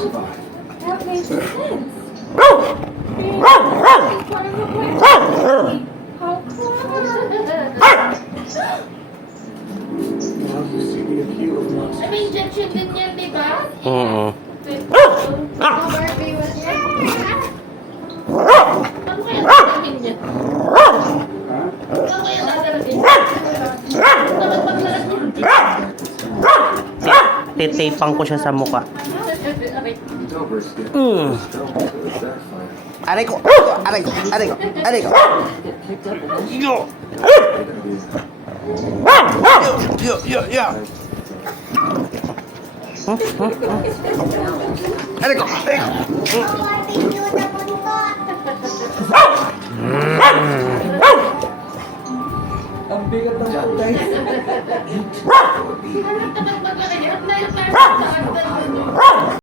That makes sense. How May injection din yan, di ba? Oo. Barbie was yan. Ano kaya dadalhin niya? Ano kaya dadalhin niya? Dapat paglalas niya. Titapang ko siya sa mukha. Aray ko! Aray ko! Aray ko! Aray ko! Yo! Yo! Yo! Yo! Aray ko! Aray ko! Ang bigat ng pagkain. Dapat paglalas niya. Dahil parang sa